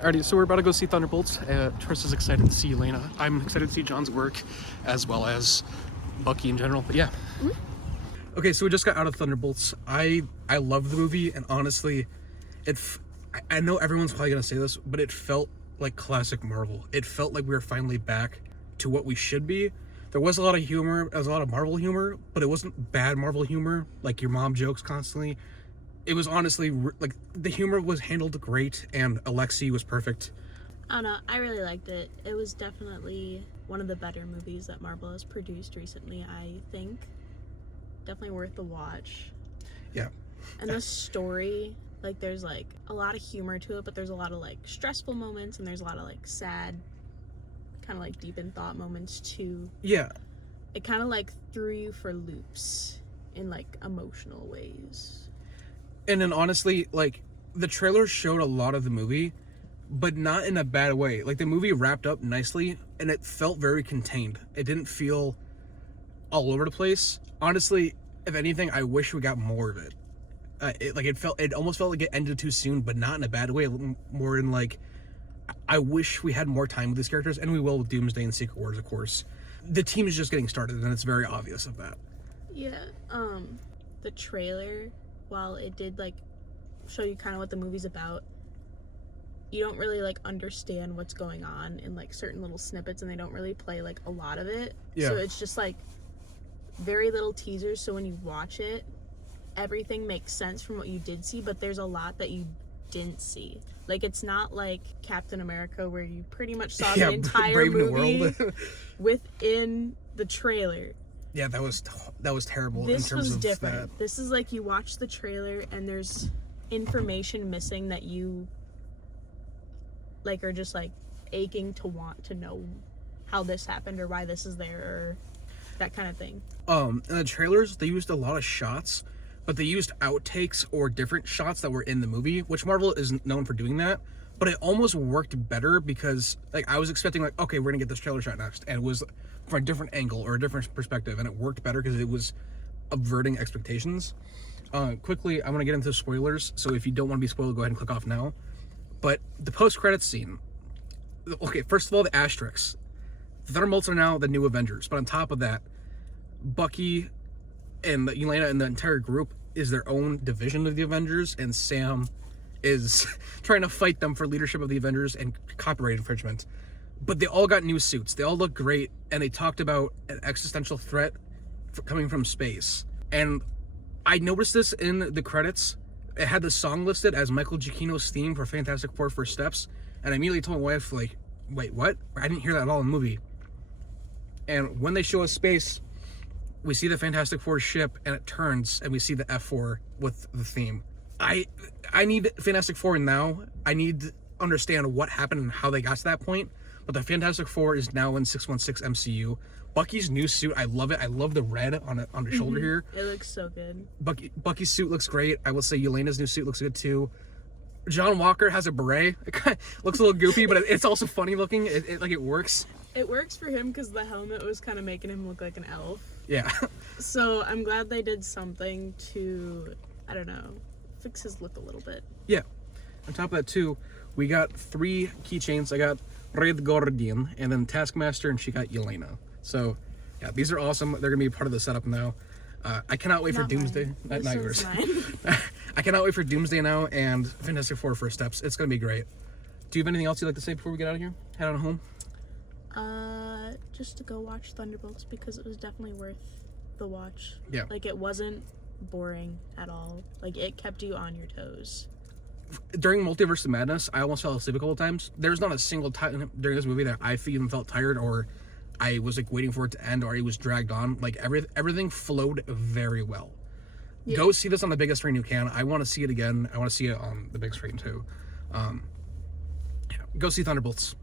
Alrighty, so we're about to go see Thunderbolts. Trista's excited to see Yelena. I'm excited to see John's work, as well as Bucky in general, but yeah. Mm-hmm. Okay, so we just got out of Thunderbolts. I love the movie, and honestly, I know everyone's probably gonna say this, but it felt like classic Marvel. It felt like we were finally back to what we should be. There was a lot of humor, there was a lot of Marvel humor, but it wasn't bad Marvel humor, like your mom jokes constantly. It was honestly, like, the humor was handled great, and Alexei was perfect. I don't know, I really liked it. It was definitely one of the better movies that Marvel has produced recently, I think. Definitely worth the watch. Yeah. And the story, like, there's, like, a lot of humor to it, but there's a lot of, like, stressful moments, and there's a lot of, like, sad, kind of, like, deep in thought moments, too. Yeah. It kind of, like, threw you for loops in, like, emotional ways. And then honestly, like, the trailer showed a lot of the movie, but not in a bad way. Like, the movie wrapped up nicely, and it felt very contained. It didn't feel all over the place. Honestly, if anything, I wish we got more of it. It almost felt like it ended too soon, but not in a bad way. More in, like, I wish we had more time with these characters, and we will with Doomsday and Secret Wars, of course. The team is just getting started, and it's very obvious of that. Yeah, the trailer, while it did, like, show you kind of what the movie's about, you don't really, like, understand what's going on in, like, certain little snippets, and they don't really play, like, a lot of it. Yeah. So it's just, like, very little teasers, so when you watch it, everything makes sense from what you did see, but there's a lot that you didn't see. Like, it's not like Captain America, where you pretty much saw the entire movie within the trailer. Yeah, that was terrible. This in terms was of different. That. This is like you watch the trailer and there's information missing that you, like, are just, like, aching to want to know how this happened or why this is there or that kind of thing. In the trailers, they used a lot of shots, but they used outtakes or different shots that were in the movie, which Marvel is known for doing that. But it almost worked better because, like, I was expecting, like, okay, we're gonna get this trailer shot next, and it was from a different angle or a different perspective, and it worked better because it was averting expectations. Quickly, I want to get into spoilers, so if you don't want to be spoiled, go ahead and click off now. But the post-credits scene, okay, first of all, the asterisks. The Thunderbolts are now the new Avengers, but on top of that, Bucky and Yelena and the entire group is their own division of the Avengers, and Sam is trying to fight them for leadership of the Avengers and copyright infringement. But they all got new suits. They all look great, and they talked about an existential threat coming from space. And I noticed this in the credits. It had the song listed as Michael Giacchino's theme for Fantastic Four First Steps, and I immediately told my wife, like, wait, what? I didn't hear that at all in the movie. And when they show us space, we see the Fantastic Four ship, and it turns, and we see the F4 with the theme. I need Fantastic Four now. I need to understand what happened and how they got to that point. But the Fantastic Four is now in 616 MCU. Bucky's new suit, I love it. I love the red on the shoulder here. It looks so good. Bucky's suit looks great. I will say Yelena's new suit looks good too. John Walker has a beret. It kind of looks a little goofy, but it's also funny looking. It works. It works for him because the helmet was kind of making him look like an elf. Yeah. So I'm glad they did something to, I don't know, fix his look a little bit. Yeah. On top of that too, we got 3 keychains. I got Red Guardian, and then Taskmaster, and she got Yelena. So, yeah, these are awesome. They're going to be part of the setup now. I cannot wait for Doomsday. Not yours. I cannot wait for Doomsday now and Fantastic Four First Steps. It's going to be great. Do you have anything else you'd like to say before we get out of here? Head on home? Just to go watch Thunderbolts because it was definitely worth the watch. Yeah. Like, it wasn't boring at all. Like, it kept you on your toes. During Multiverse of Madness, I almost fell asleep a couple times. There's not a single time during this movie that I even felt tired or I was, like, waiting for it to end or it was dragged on. Like, everything flowed very well. Yeah. Go see this on the biggest screen you can. I want to see it again. I want to see it on the big screen too. Yeah. Go see Thunderbolts.